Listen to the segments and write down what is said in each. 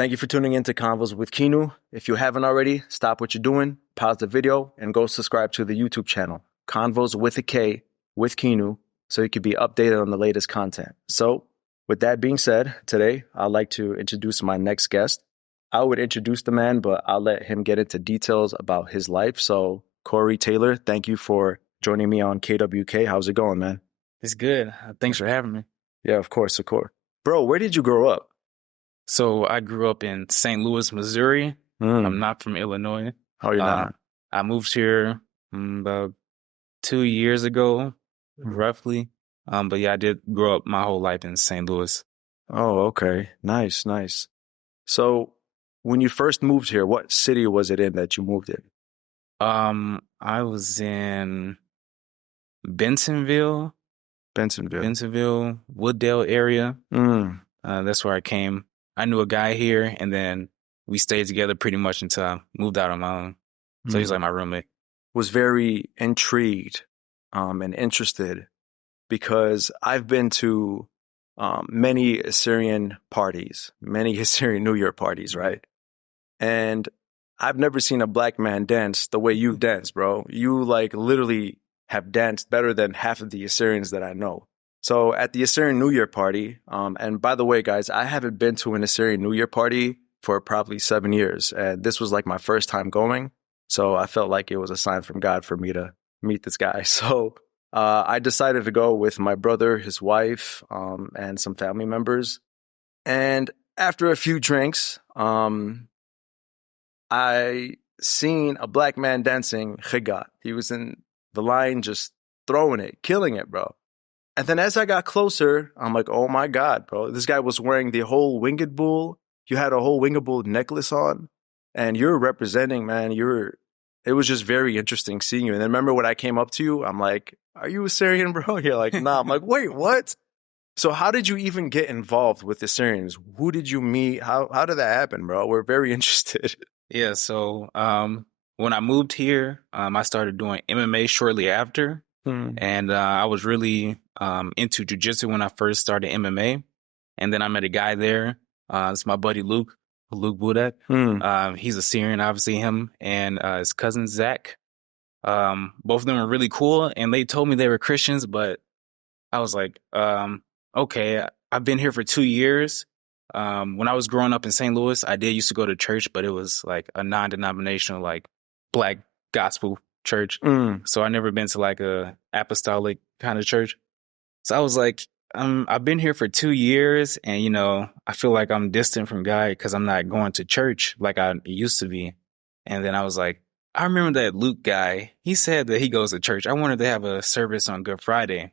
Thank you for tuning in to Convos with Kinu. If you haven't already, stop what you're doing, pause the video, and go subscribe to the YouTube channel, Convos with a K with Kinu, so you can be updated on the latest content. So, with that being said, today I'd like to introduce my next guest. I would introduce the man, but I'll let him get into details about his life. So, Corey Taylor, thank you for joining me on K.W.K. How's it going, man? It's good. Thanks for having me. Yeah, of course. Bro, where did you grow up? So I grew up in St. Louis, Missouri. I'm not from Illinois. Oh, you're not? I moved here about 2 years ago, roughly. But yeah, I did grow up my whole life in St. Louis. Oh, okay. Nice. So when you first moved here, what city was it in that you moved in? I was in Bentonville, Wooddale area. That's where I came. I knew a guy here, and then we stayed together pretty much until I moved out on my own. So he's like my roommate. Was very intrigued and interested because I've been to many Assyrian parties, many Assyrian New Year parties, right? And I've never seen a black man dance the way you dance, bro. You like literally have danced better than half of the Assyrians that I know. So at the Assyrian New Year party, and by the way, guys, I haven't been to an Assyrian New Year party for probably 7 years. And this was like my first time going. So I felt like it was a sign from God for me to meet this guy. So I decided to go with my brother, his wife, and some family members. And after a few drinks, I seen a black man dancing khigat. He was in the line just throwing it, killing it, bro. And then as I got closer, I'm like, oh my God, bro. This guy was wearing the whole winged bull. You had a whole winged bull necklace on. And you're representing, man. It was just very interesting seeing you. And then remember when I came up to you, I'm like, are you Assyrian, bro? You're like, nah. I'm like, wait, what? So how did you even get involved with Assyrians? Who did you meet? How did that happen, bro? We're very interested. Yeah, so when I moved here, I started doing MMA shortly after. And I was really into jiu-jitsu when I first started MMA. And then I met a guy there. It's my buddy Luke Budak. He's a Syrian, obviously, him and his cousin Zach. Both of them were really cool, and they told me they were Christians, but I was like, okay, I've been here for 2 years. When I was growing up in St. Louis, I did used to go to church, but it was like a non-denominational, like black gospel church. So I never been to like a apostolic kind of church. So I was like, I've been here for 2 years, and I feel like I'm distant from God because I'm not going to church like I used to be. And then I was like, I remember that Luke guy. He said that he goes to church. I wanted to have a service on Good Friday.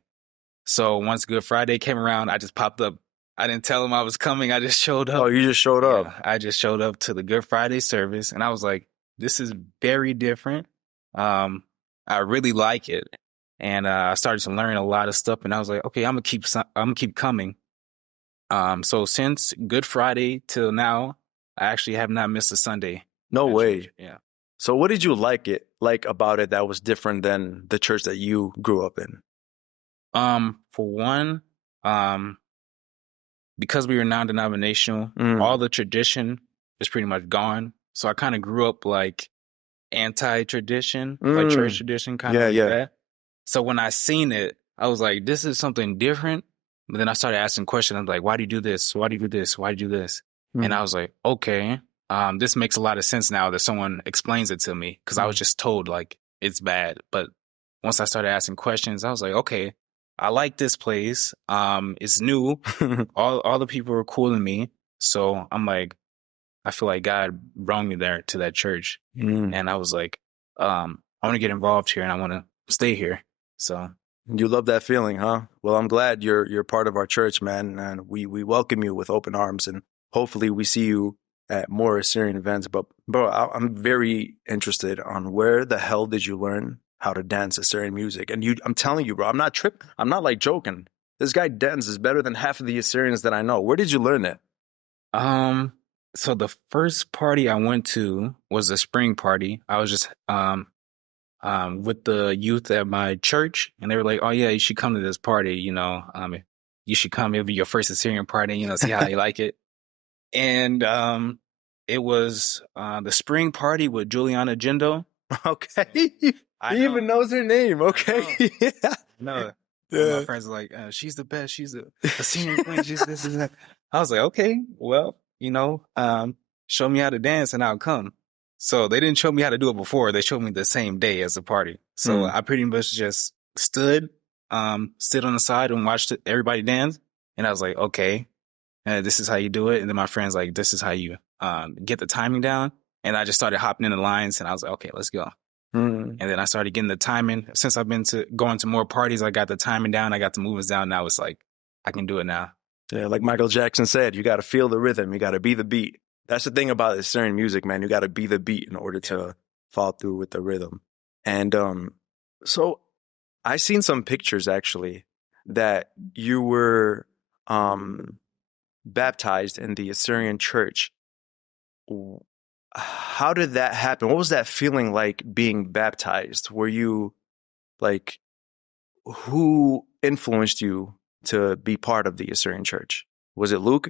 So once Good Friday came around, I just popped up. I didn't tell him I was coming. I just showed up. Oh, you just showed up? I just showed up to the Good Friday service, and I was like, this is very different. I really like it. And I started to learn a lot of stuff, and I was like, okay, I'm gonna keep coming. So since Good Friday till now, I actually have not missed a Sunday. No way. Church. Yeah. So what did you like about it that was different than the church that you grew up in? For one, because we were non-denominational, all the tradition is pretty much gone. So I kind of grew up like anti-tradition, like church tradition, kind of like that. So when I seen it, I was like, this is something different. But then I started asking questions. I'm like, why do you do this? Why do you do this? Why do you do this? And I was like, okay, this makes a lot of sense now that someone explains it to me, because I was just told like it's bad. But once I started asking questions, I was like, okay, I like this place. It's new. all the people were cool to me. So I'm like, I feel like God brought me there to that church. And I was like, I want to get involved here and I want to stay here. So you love that feeling, huh? Well, I'm glad you're part of our church, man. And we welcome you with open arms, and hopefully we see you at more Assyrian events. But bro, I'm very interested on where the hell did you learn how to dance Assyrian music? And I'm telling you, bro, I'm not tripping. I'm not like joking. This guy dances better than half of the Assyrians that I know. Where did you learn it? So the first party I went to was a spring party. I was just with the youth at my church, and they were like, "Oh yeah, you should come to this party. You should come. It'll be your first Assyrian party. See how you like it." And it was the spring party with Juliana Gendo. Okay. I He know. even knows her name. Okay. Yeah. No. Yeah. My friends are like, she's the best. She's a senior queen. She's this and that. I was like, okay, well, show me how to dance and I'll come. So they didn't show me how to do it before. They showed me the same day as the party. So I pretty much just stood on the side and watched everybody dance. And I was like, okay, this is how you do it. And then my friend's like, this is how you get the timing down. And I just started hopping in the lines and I was like, okay, let's go. And then I started getting the timing. Since I've been going to more parties, I got the timing down. I got the movements down. Now it's like, I can do it now. Yeah, like Michael Jackson said, you got to feel the rhythm. You got to be the beat. That's the thing about Assyrian music, man. You got to be the beat in order to follow through with the rhythm. And so I seen some pictures actually that you were baptized in the Assyrian church. How did that happen? What was that feeling like being baptized? Were you like, who influenced you to be part of the Assyrian church? Was it Luke?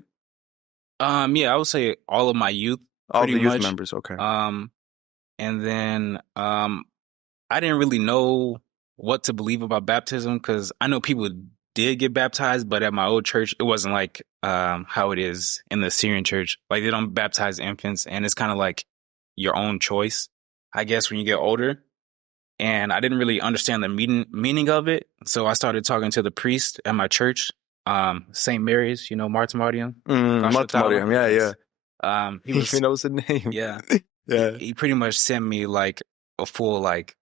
Yeah, I would say all of my youth. All the youth much. members, okay. And then I didn't really know what to believe about baptism because I know people did get baptized, but at my old church, it wasn't like how it is in the Assyrian church. Like they don't baptize infants, and it's kind of like your own choice, I guess, when you get older. And I didn't really understand the meaning of it, so I started talking to the priest at my church, St. Mary's, Martin Mariam. Martin Mariam, yeah. He knows the name. Yeah. Yeah. He pretty much sent me like a full like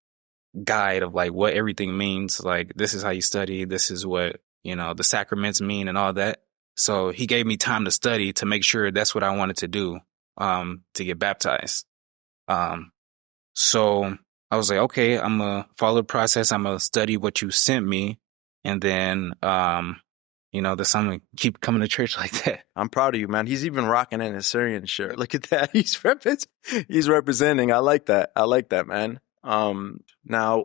guide of like what everything means. Like this is how you study. This is what, the sacraments mean and all that. So he gave me time to study to make sure that's what I wanted to do, to get baptized. So I was like, okay, I'm going to follow the process. I'm going to study what you sent me. And then, there's something keep coming to church like that. I'm proud of you, man. He's even rocking an Assyrian shirt. Look at that. He's representing. I like that, man. Now,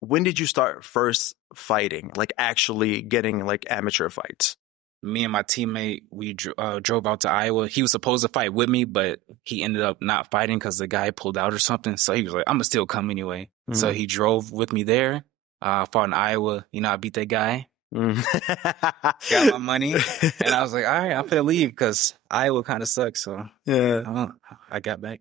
when did you start first fighting? Like actually getting like amateur fights? Me and my teammate, we drove out to Iowa. He was supposed to fight with me, but he ended up not fighting because the guy pulled out or something. So he was like, I'm going to still come anyway. Mm-hmm. So he drove with me there, fought in Iowa. I beat that guy. Got my money. And I was like, all right, I'm going to leave because Iowa kind of sucks. So yeah, I got back.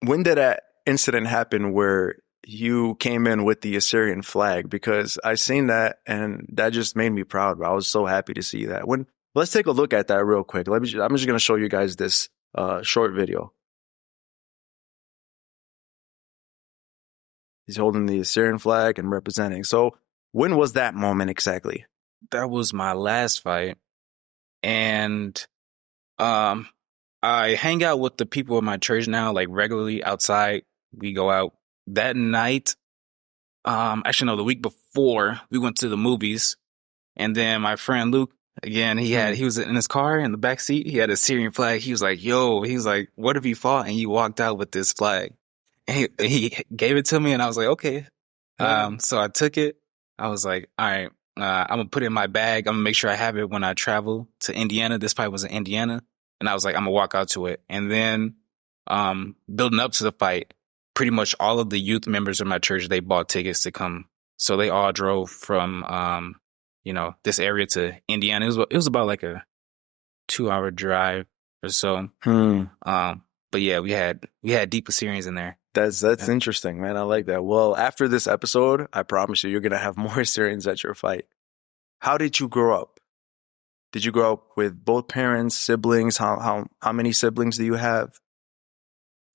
When did that incident happen where you came in with the Assyrian flag? Because I seen that and that just made me proud. Bro. I was so happy to see that. Let's take a look at that real quick. I'm just going to show you guys this short video. He's holding the Assyrian flag and representing. So when was that moment exactly? That was my last fight. And I hang out with the people in my church now, like regularly outside. We go out. That night, actually no, the week before, we went to the movies, and then my friend Luke, again, he was in his car in the back seat. He had a Syrian flag. He was like, what if you fought and you walked out with this flag? And he gave it to me, and I was like, okay. So I took it. I was like, all right, I'm gonna put it in my bag. I'm gonna make sure I have it when I travel to Indiana. This fight was in Indiana, and I was like, I'm gonna walk out to it. And then, building up to the fight, pretty much all of the youth members of my church, they bought tickets to come. So they all drove from, this area to Indiana. It was about like a 2-hour drive or so. But yeah, we had deep Assyrians in there. That's interesting, man. I like that. Well, after this episode, I promise you're going to have more Assyrians at your fight. How did you grow up? Did you grow up with both parents, siblings? How many siblings do you have?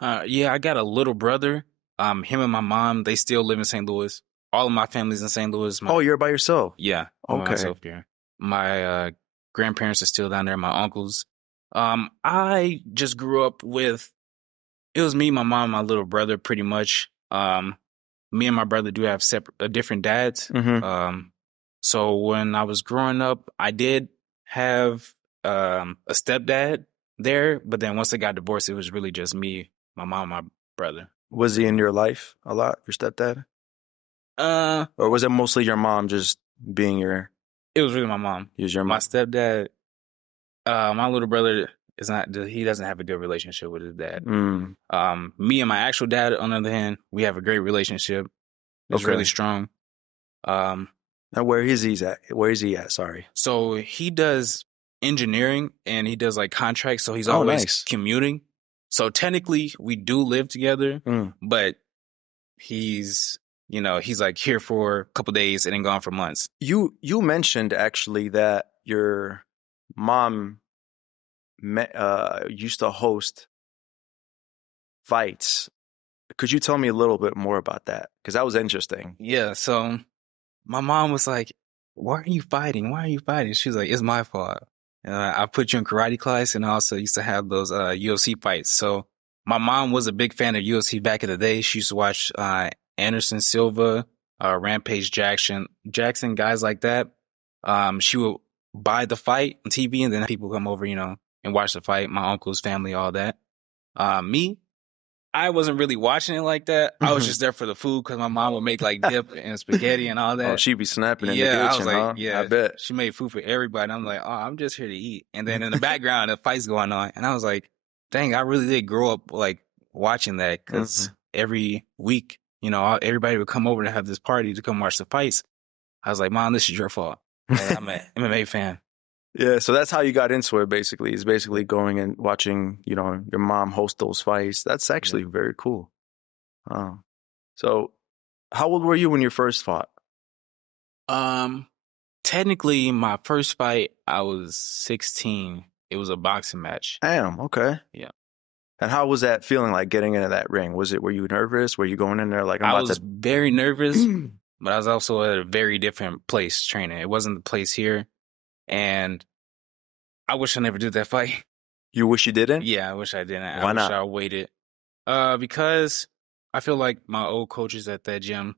Yeah, I got a little brother. Him and my mom, they still live in St. Louis. All of my family's in St. Louis. You're by yourself? Yeah. Okay. By myself here. My grandparents are still down there, my uncles. I just grew up with, it was me, my mom, my little brother, pretty much. Me and my brother do have different dads. Mm-hmm. So when I was growing up, I did have a stepdad there, but then once I got divorced, it was really just me, my mom, my brother. Was he in your life a lot, your stepdad? Or was it mostly your mom just being your... It was really my mom. He was your mom. My stepdad, my little brother, he doesn't have a good relationship with his dad. Mm. Me and my actual dad, on the other hand, we have a great relationship. It's really strong. Now where is he at? Where is he at? Sorry. So he does engineering and he does like contracts. So he's always commuting. So technically we do live together, but he's like here for a couple days and then gone for months. You mentioned actually that your mom used to host fights. Could you tell me a little bit more about that? Because that was interesting. Yeah. So my mom was like, why are you fighting? Why are you fighting? She was like, it's my fault. I put you in karate class and I also used to have those UFC fights. So my mom was a big fan of UFC back in the day. She used to watch Anderson Silva, Rampage Jackson, guys like that. She would buy the fight on TV and then people come over, and watch the fight. My uncle's family, all that. Me, I wasn't really watching it like that. I was just there for the food because my mom would make like dip and spaghetti and all that. Oh, she'd be snapping in the kitchen, I was like, huh? Yeah, I bet. She made food for everybody. I'm like, oh, I'm just here to eat. And then in the background, the fight's going on. And I was like, dang, I really did grow up like watching that because every week, everybody would come over to have this party to come watch the fights. I was like, Mom, this is your fault. I'm an MMA fan. Yeah, so that's how you got into it, basically. Is basically going and watching, your mom host those fights. That's actually very cool. So how old were you when you first fought? Technically, my first fight, I was 16. It was a boxing match. Damn, okay. Yeah. And how was that feeling like getting into that ring? Were you nervous? Were you going in there like, I was very nervous, but I was also at a very different place training. It wasn't the place here. And I wish I never did that fight. You wish you didn't? Yeah, I wish I didn't. Why not? I waited. Because I feel like my old coaches at that gym,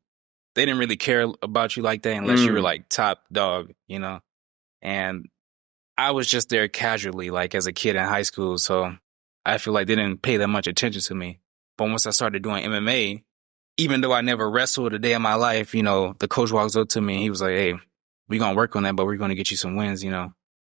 they didn't really care about you like that unless you were like top dog, And I was just there casually, like as a kid in high school. So I feel like they didn't pay that much attention to me. But once I started doing MMA, even though I never wrestled a day in my life, the coach walks up to me and he was like, hey, we're going to work on that, but we're going to get you some wins,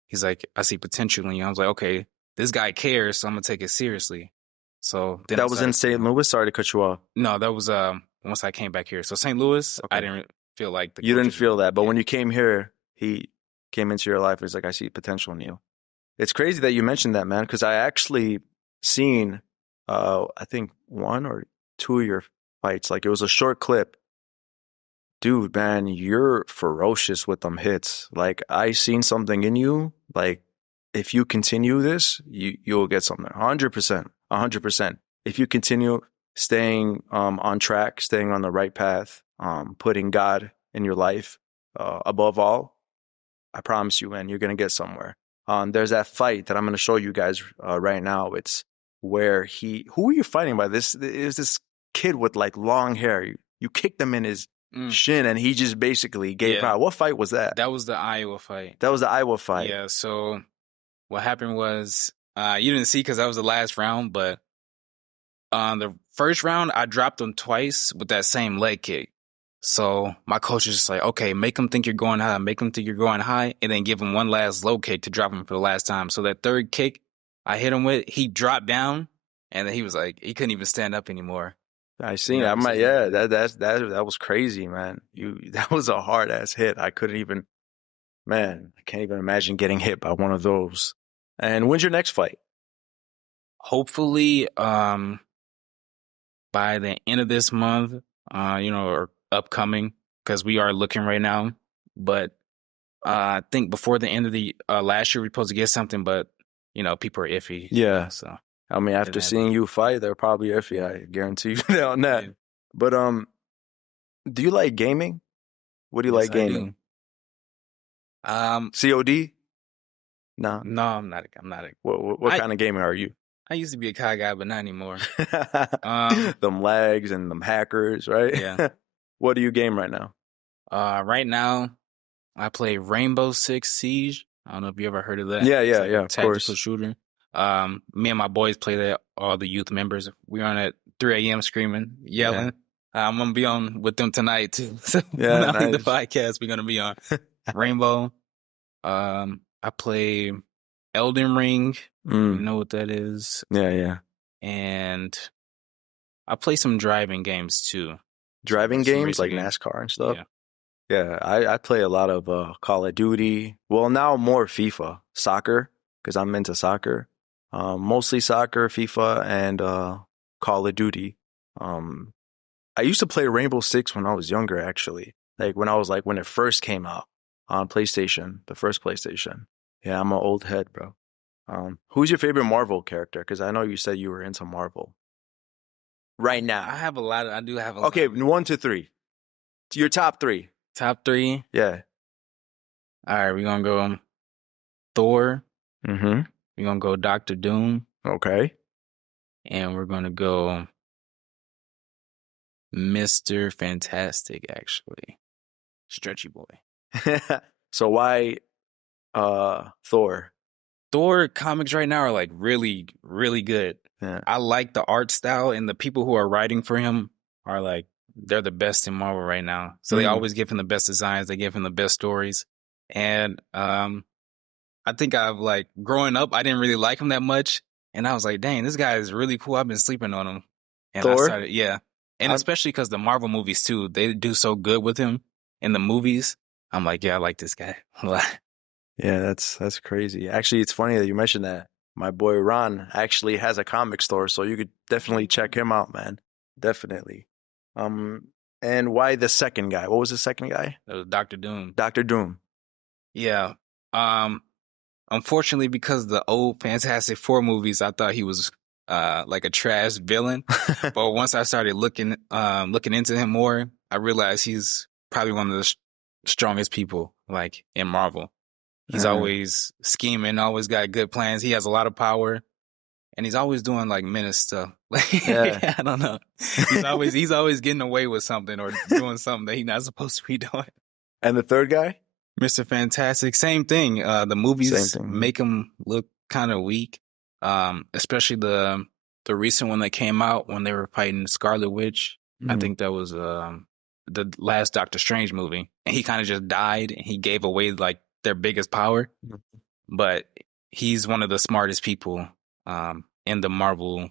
He's like, I see potential in you. I was like, okay, this guy cares, so I'm going to take it seriously. So then that was in St. Louis? Sorry to cut you off. No, that was once I came back here. So St. Louis, okay. I didn't feel like you didn't feel that, but when you came here, he came into your life. He's like, I see potential in you. It's crazy that you mentioned that, man, because I actually seen, I think 1 or 2 of your fights. Like it was a short clip. Dude, man, you're ferocious with them hits. Like I seen something in you. Like if you continue this, you'll get something. 100%. 100%. If you continue staying on track, staying on the right path, putting God in your life above all, I promise you, man, you're going to get somewhere. There's that fight that I'm going to show you guys right now. It's where who are you fighting by? This is this kid with like long hair. You kicked him in his shin and he just basically gave out. What fight was that? That was the Iowa fight. That was the Iowa fight. Yeah. So what happened was, you didn't see because that was the last round, but the first round, I dropped him twice with that same leg kick. So my coach is just like, okay, make him think you're going high, and then give him one last low kick to drop him for the last time. So that third kick I hit him with, he dropped down, and then he was like, he couldn't even stand up anymore. I seen that. That was crazy, man. That was a hard ass hit. I can't even imagine getting hit by one of those. And when's your next fight? Hopefully, by the end of this month, or upcoming, because we are looking right now. But I think before the end of the last year, we're supposed to get something, but people are iffy. Yeah. So I mean, after seeing you fight, they're probably iffy. I guarantee you on that. Yeah. But do you like gaming? What do you like gaming? COD? No, I'm not. What kind of gamer are you? I used to be a COD guy, but not anymore. Them lags and them hackers, right? Yeah. What do you game right now? Right now, I play Rainbow Six Siege. I don't know if you ever heard of that. Yeah, of course. Tactical shooter. Me and my boys play that. All the youth members. We're on at 3 a.m. screaming, yelling. Yeah. I'm gonna be on with them tonight too. So when I leave the podcast, we're gonna be on Rainbow. I play Elden Ring. You know what that is? Yeah. And I play some driving games too. Driving Some games like racing games. NASCAR and stuff. Yeah. Yeah, I play a lot of Call of Duty. Well, now more FIFA, soccer, because I'm into soccer. Mostly soccer, FIFA, and Call of Duty. I used to play Rainbow Six when I was younger, actually. Like when it first came out on PlayStation, the first PlayStation. Yeah, I'm an old head, bro. Who's your favorite Marvel character? Because I know you said you were into Marvel. Right now. I do have a Okay, lot. 1 to 3. Your top 3. Top 3? Yeah. All right, we're going to go Thor. Mm-hmm. We're going to go Dr. Doom. Okay. And we're going to go Mr. Fantastic, actually. Stretchy boy. So why Thor? Thor comics right now are like really, really good. Yeah. I like the art style, and the people who are writing for him are like, they're the best in Marvel right now. So they always give him the best designs. They give him the best stories. And I think I've like, growing up, I didn't really like him that much. And I was like, dang, this guy is really cool. I've been sleeping on him. And Thor? I started, yeah. And especially because the Marvel movies too, they do so good with him in the movies. I'm like, yeah, I like this guy a lot. Yeah, that's crazy. Actually, it's funny that you mentioned that. My boy Ron actually has a comic store, so you could definitely check him out, man. Definitely. And why the second guy? What was the second guy? That was Dr. Doom. Dr. Doom. Yeah. Unfortunately, because the old Fantastic Four movies, I thought he was like a trash villain. But once I started looking into him more, I realized he's probably one of the strongest people like in Marvel. He's always scheming, always got good plans. He has a lot of power, and he's always doing like menace stuff. Yeah. I don't know. He's always getting away with something or doing something that he's not supposed to be doing. And the third guy? Mr. Fantastic, same thing. The movies make him look kind of weak, especially the recent one that came out when they were fighting Scarlet Witch. I think that was the last Doctor Strange movie, and he kind of just died, and he gave away like their biggest power. But he's one of the smartest people in the Marvel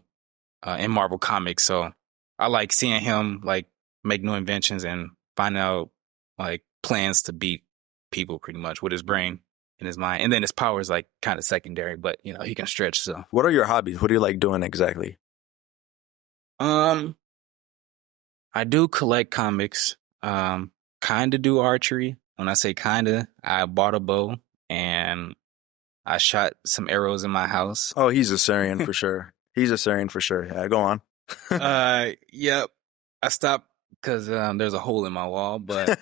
comics, so I like seeing him like make new inventions and find out like plans to beat people pretty much with his brain and his mind. And then his power is like kind of secondary, but you know, he can stretch. So what are your hobbies? What do you like doing exactly? I do collect comics, kind of do archery. When I say kind of, I bought a bow and I shot some arrows in my house. Oh, he's Assyrian for sure. He's Assyrian for sure. Yeah, go on. Yep. I stopped because there's a hole in my wall, but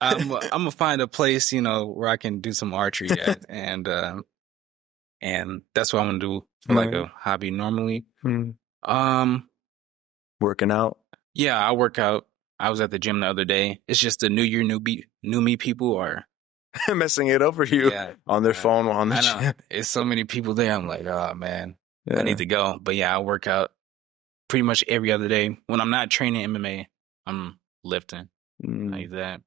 I'm gonna find a place, you know, where I can do some archery at, and that's what I'm gonna do for like a hobby normally. Working out. Yeah, I work out. I was at the gym the other day. It's just the New Year, new me people are messing it up for you on their phone on the gym. It's so many people there. I'm like, oh man, I need to go. But yeah, I work out pretty much every other day. When I'm not training MMA, I'm lifting like that.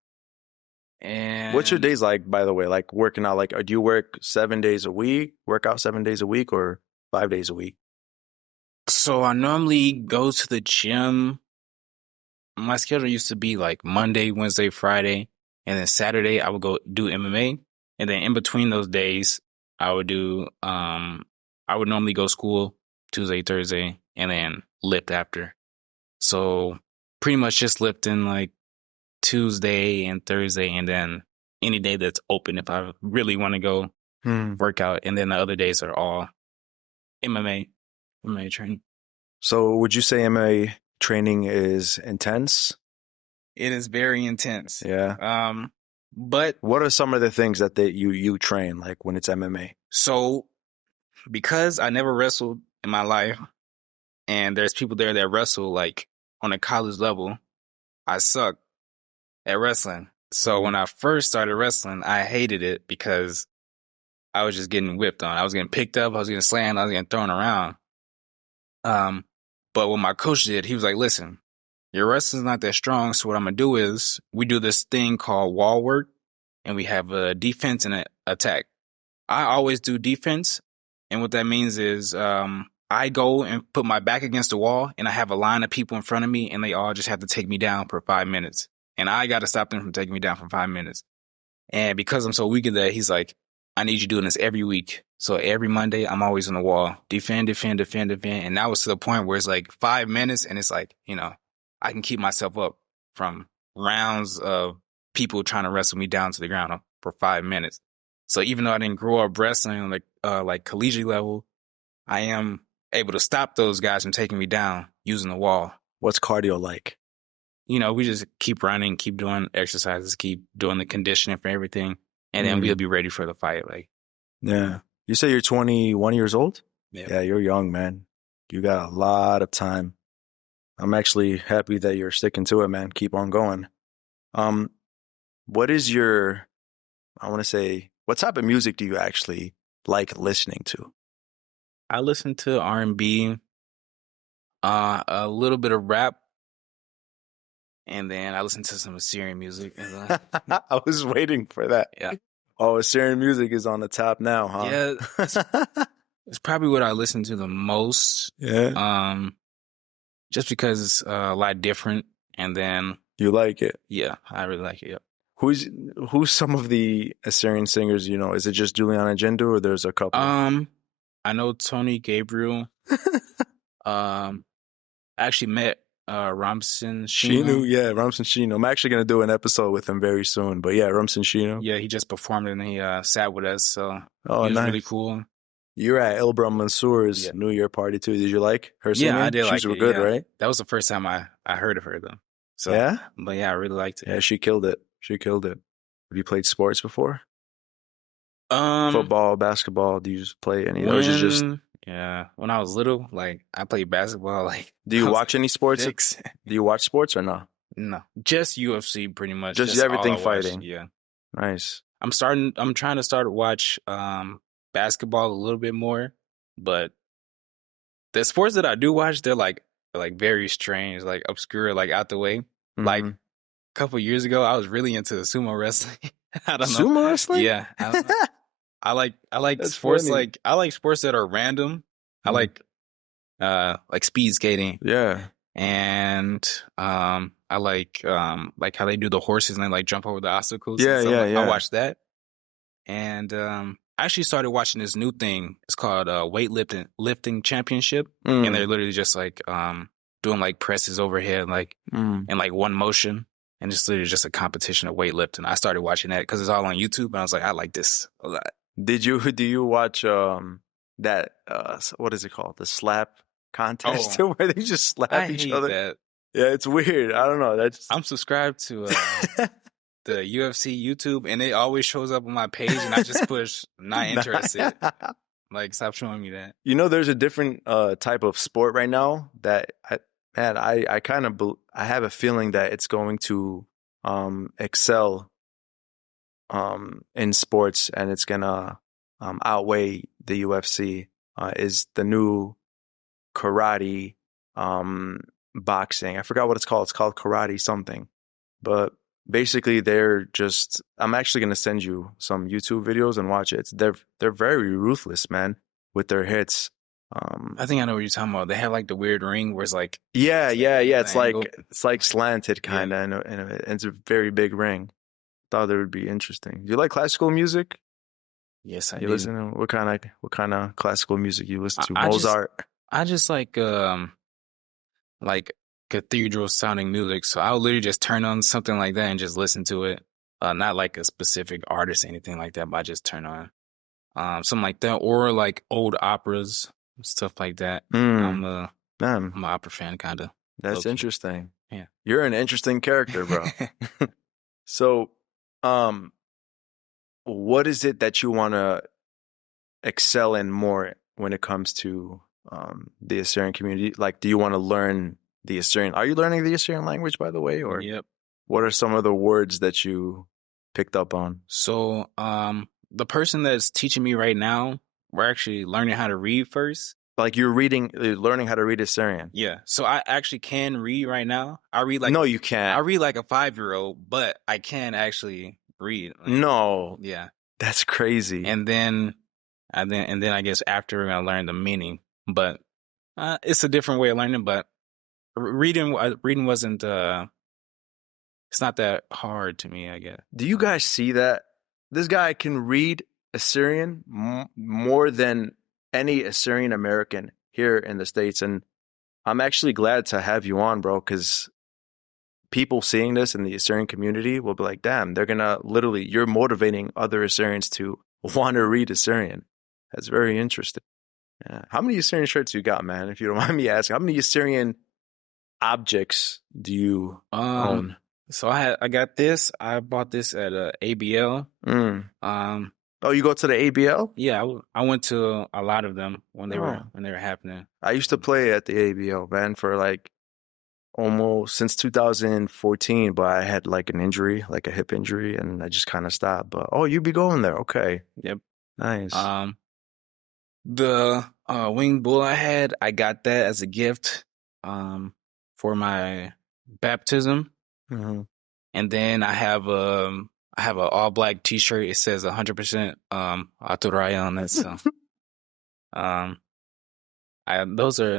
And what's your days like, by the way? Like working out, like do you work 7 days a week, work out 7 days a week, or 5 days a week? So I normally go to the gym. My schedule used to be like Monday, Wednesday, Friday, and then Saturday I would go do MMA. And then in between those days, I would do I would normally go school Tuesday, Thursday, and then lift after. So pretty much just lifting like Tuesday and Thursday, and then any day that's open if I really want to go work out. And then the other days are all MMA training. So would you say MMA training is intense? It is very intense. Yeah. But what are some of the things that you train like when it's MMA? So because I never wrestled in my life, and there's people there that wrestle like on a college level, I suck at wrestling. So when I first started wrestling, I hated it because I was just getting whipped on. I was getting picked up, I was getting slammed, I was getting thrown around. But what my coach did, he was like, listen, your wrestling's not that strong, so what I'm going to do is we do this thing called wall work, and we have a defense and an attack. I always do defense. And what that means is I go and put my back against the wall, and I have a line of people in front of me, and they all just have to take me down for 5 minutes. And I got to stop them from taking me down for 5 minutes. And because I'm so weak at that, he's like, I need you doing this every week. So every Monday, I'm always on the wall. Defend. And that was to the point where it's like 5 minutes, and it's like, I can keep myself up from rounds of people trying to wrestle me down to the ground for 5 minutes. So even though I didn't grow up wrestling like collegiate level, I am able to stop those guys from taking me down using the wall. What's cardio like? We just keep running, keep doing exercises, keep doing the conditioning for everything, and then we'll be ready for the fight. Yeah. You say you're 21 years old? Yeah, you're young, man. You got a lot of time. I'm actually happy that you're sticking to it, man. Keep on going. What is what type of music do you actually like listening to? I listen to R&B, a little bit of rap, and then I listen to some Assyrian music. I was waiting for that. Yeah. Oh, Assyrian music is on the top now, huh? Yeah. It's probably what I listen to the most. Yeah. Just because it's a lot different, and then you like it. Yeah, I really like it. Yep. Who's some of the Assyrian singers? Is it just Juliana Jindu, or there's a couple? I know Tony Gabriel. I actually met Rson Shino. Yeah, Rson Shino. I'm actually going to do an episode with him very soon. But yeah, Rson Shino. Yeah, he just performed and he sat with us. So he was nice. Really cool. You were at Ilbra Mansour's New Year party too. Did you like her singing? Yeah, I did like it. She was good, right? That was the first time I heard of her, though. So, yeah? But yeah, I really liked it. Yeah, she killed it. Have you played sports before? Football, basketball, do you just play any? Or is it just... Yeah, when I was little, I played basketball. Do you watch any sports? 6. Do you watch sports or no? No, just UFC pretty much. Just everything fighting. Yeah, nice. I'm trying to start to watch basketball a little bit more, but the sports that I do watch, they're like very strange, obscure, out the way. Mm-hmm. A couple years ago, I was really into sumo wrestling. I don't know. Sumo wrestling? Yeah. I don't know. I like That's sports funny. I like sports that are random. I like speed skating. Yeah. And I like how they do the horses and they jump over the obstacles. Yeah, yeah. I watched that. And I actually started watching this new thing. It's called lifting championship. And they're literally just doing presses overhead in one motion. And it's literally just a competition of weightlifting. I started watching that because it's all on YouTube, and I was like, I like this a lot. Do you watch that what is it called? The slap contest where they just slap each other? That. Yeah, it's weird. I don't know. I'm subscribed to the UFC YouTube, and it always shows up on my page, and I just push not interested. Stop showing me that. There's a different type of sport right now that I kind of I have a feeling that it's going to excel in sports, and it's gonna outweigh the UFC. Is the new karate boxing? I forgot what it's called. It's called karate something, but basically I'm actually gonna send you some YouTube videos and watch it. They're very ruthless, man, with their hits. I think I know what you're talking about. They have the weird ring where it's yeah. It's like slanted kind of, and it's a very big ring. Thought it would be interesting. Do you like classical music? Yes, I do. You listen to what kind of classical music you listen to? Mozart. I just like cathedral sounding music. So I'll literally just turn on something like that and just listen to it. Not like a specific artist or anything like that, but I just turn on something like that, or old operas. Stuff like that. I'm an opera fan, kind of. That's interesting. Yeah. You're an interesting character, bro. So, what is it that you want to excel in more when it comes to the Assyrian community? Do you want to learn the Assyrian? Are you learning the Assyrian language, by the way? Or Yep. What are some of the words that you picked up on? So, the person that's teaching me right now, we're actually learning how to read first. You're learning how to read Assyrian. Yeah. So I actually can read right now. I read No, you can't. I read like a 5-year-old, but I can actually read. No. Yeah. That's crazy. And then I guess after I learned the meaning. But it's a different way of learning. But reading wasn't. It's not that hard to me, I guess. Do you guys see that? This guy can read Assyrian more than any Assyrian American here in the States. And I'm actually glad to have you on, bro, because people seeing this in the Assyrian community will be like, damn, they're going to literally, you're motivating other Assyrians to want to read Assyrian. That's very interesting. Yeah. How many Assyrian shirts you got, man? If you don't mind me asking, how many Assyrian objects do you own? So I got this. I bought this at ABL. Oh, you go to the ABL? Yeah, I went to a lot of them when they were happening. I used to play at the ABL, man, for like almost since 2014, but I had like an injury, like a hip injury, and I just kind of stopped. But you be going there, okay? Yep, nice. The winged bull I got that as a gift for my baptism. Mm-hmm. And then I have an all black T-shirt. It says 100% Aturaya on it. So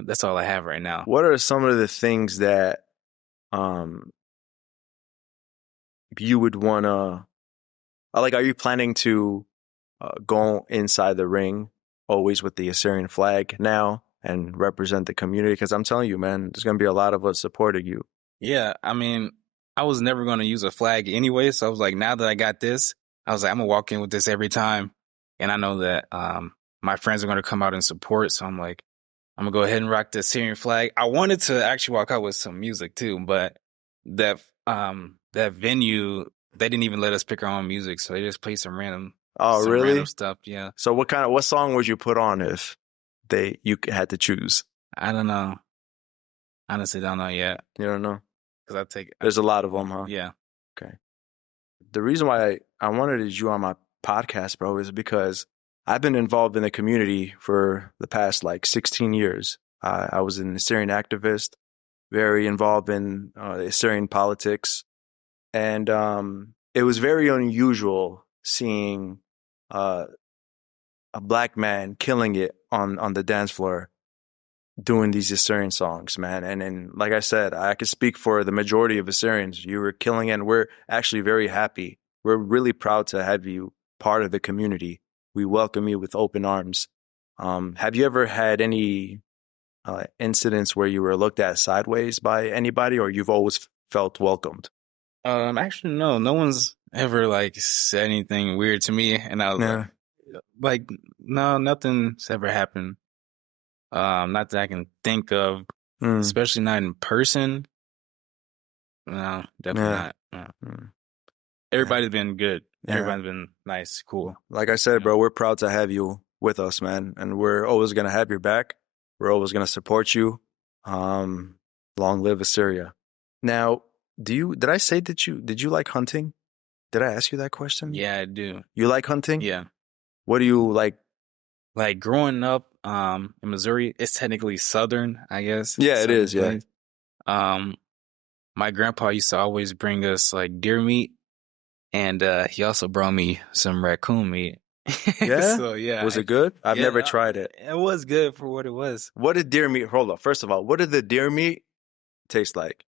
that's all I have right now. What are some of the things that you would want to like? Are you planning to go inside the ring always with the Assyrian flag now and represent the community? Because I'm telling you, man, there's going to be a lot of us supporting you. Yeah, I mean, I was never going to use a flag anyway, so I was like, now that I got this, I was like, I'm going to walk in with this every time. And I know that my friends are going to come out and support, so I'm like, I'm going to go ahead and rock the Assyrian flag. I wanted to actually walk out with some music too, but that venue, they didn't even let us pick our own music, so they just played some random random stuff, yeah. So what song would you put on if you had to choose? I don't know. Honestly, don't know yet. You don't know? Because there's a lot of them, huh? Yeah. Okay. The reason why I wanted you on my podcast, bro, is because I've been involved in the community for the past like 16 years. I was an Assyrian activist, very involved in Assyrian politics. And it was very unusual seeing a black man killing it on the dance floor doing these Assyrian songs, man. And like I said, I could speak for the majority of Assyrians. You were killing it, and we're actually very happy. We're really proud to have you part of the community. We welcome you with open arms. Have you ever had any incidents where you were looked at sideways by anybody, or you've always felt welcomed? Actually, no. No one's ever like said anything weird to me, and I was like, no, nothing's ever happened. Not that I can think of, especially not in person. No, definitely not. No. Everybody's been good. Everybody's been nice, cool. Like I said, bro, we're proud to have you with us, man. And we're always going to have your back. We're always going to support you. Long live Assyria. Now, did I say did you like hunting? Did I ask you that question? Yeah, I do. You like hunting? Yeah. What do you like? Like growing up in Missouri, it's technically southern, I guess. Yeah, it is, yeah. My grandpa used to always bring us like deer meat, and he also brought me some raccoon meat. Yeah? So, yeah. Was it good? I've never tried it. It was good for what it was. What did deer meat, hold up, first of all, what did the deer meat taste like?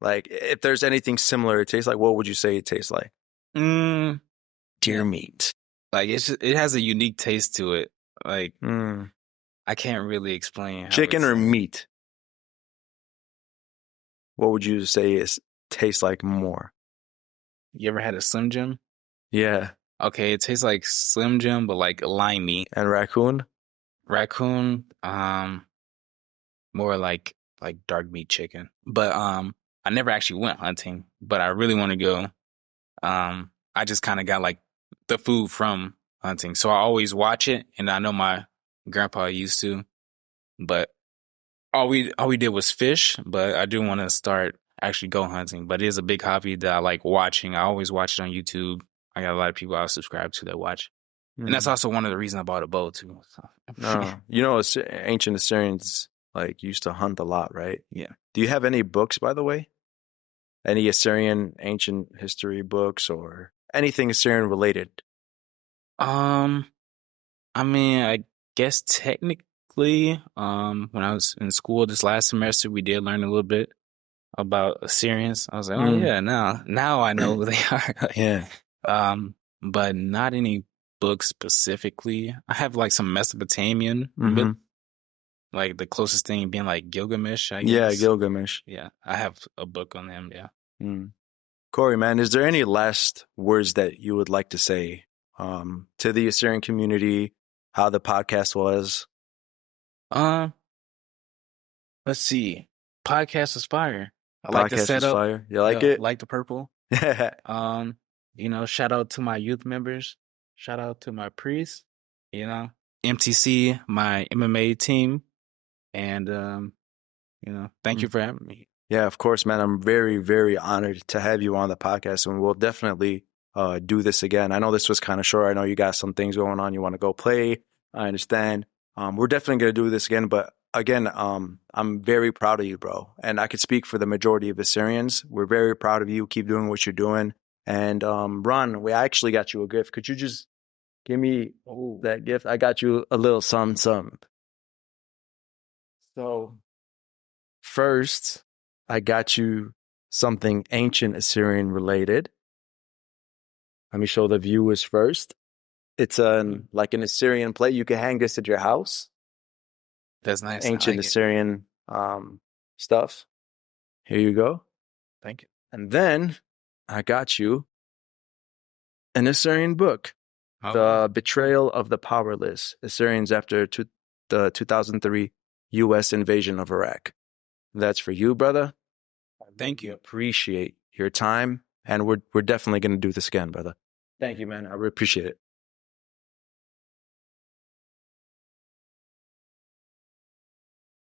Like, if there's anything similar it tastes like, what would you say it tastes like? Deer meat. Like, it has a unique taste to it. Like, I can't really explain. Chicken or meat? What would you say tastes like more? You ever had a Slim Jim? Yeah. Okay, it tastes like Slim Jim, but like limey. And raccoon? Raccoon, more like dark meat chicken. But I never actually went hunting, but I really want to go. I just kind of got like the food from hunting, so I always watch it, and I know my grandpa used to, but all we did was fish. But I do want to start actually go hunting. But it is a big hobby that I like watching. I always watch it on YouTube. I got a lot of people I subscribe to that watch. And that's also one of the reasons I bought a bow too. So. You know, ancient Assyrians like used to hunt a lot, right? Yeah. Do you have any books, by the way? Any Assyrian ancient history books or anything Assyrian related? I mean, I guess technically, when I was in school this last semester, we did learn a little bit about Assyrians. I was like, oh yeah, now I know who they are. Like, Yeah. But not any books specifically. I have like some Mesopotamian, Mm-hmm. like the closest thing being like Gilgamesh, I Yeah, guess. Gilgamesh. Yeah, I have a book on him. Yeah. Corey, man, is there any last words that you would like to say to the Assyrian community, how the podcast was? Let's see. Podcast is fire. I like the Podcast was setup. fire. You like Yeah, it? like the purple. Shout out to my youth members. Shout out to my priests. MTC, my MMA team, and thank you for having me. Yeah, of course, man. I'm very, very honored to have you on the podcast, and we'll definitely do this again. I know this was kind of short. I know you got some things going on. You want to go play. I understand. We're definitely going to do this again. But again, I'm very proud of you, bro. And I could speak for the majority of Assyrians. We're very proud of you. Keep doing what you're doing. And Ron, we actually got you a gift. Could you just give me that gift? I got you a little something. So first, I got you something ancient Assyrian related. Let me show the viewers first. It's like an Assyrian plate. You can hang this at your house. That's nice. Ancient Assyrian stuff. Here you go. Thank you. And then I got you an Assyrian book, The Betrayal of the Powerless, Assyrians After the 2003 U.S. Invasion of Iraq. That's for you, brother. Thank you. Appreciate your time, and we're definitely going to do this again, brother. Thank you, man. I appreciate it.